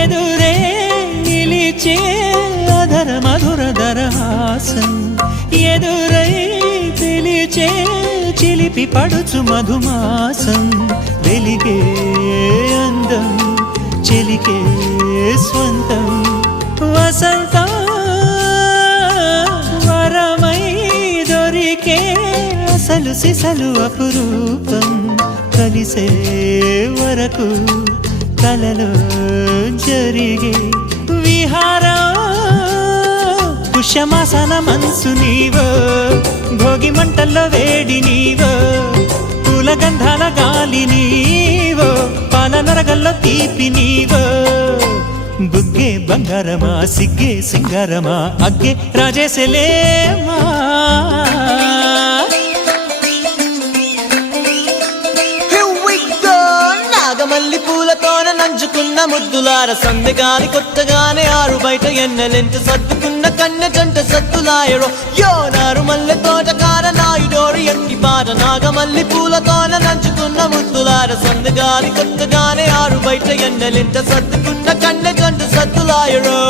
ఎదురే నిలిచే అధర మధుర దరహాసం ఎదురై పిలిచే చిలిపి పడుచు మధుమాసం వెలిగే అందం చెలికే స్వంతం వసంతం వరమై దొరికే అసలు సిసలు అపురూపం కలిసే వరకు కలలో జరిగే విహారం పుష్యమాసన మనసు నీవో భోగి మంటల్లో వేడి నీవో పూల గంధాల గాలి నీవో పాల నరగల్లో తీపి నీవో బుగ్గే బంగారమా సిగ్గే సింగారమా అగ్గే రాజేసలేమా మల్లి పూలతోన నంచుకున్న ముద్దులార సందెగాని కొత్తగానే ఆరు బయట ఎన్నెలెంట సర్దుకున్న కన్నె జంట సత్తులాయరో యోనారు మల్లె తోటకార నాయుడోరు ఎట్టి పాట నాగమల్లి పూలతోన నంచుకున్న ముద్దులార సందెగాని కొత్తగానే ఆరు బయట ఎన్నెలెంట సర్దుకున్న కన్నె జంట సత్తులాయరో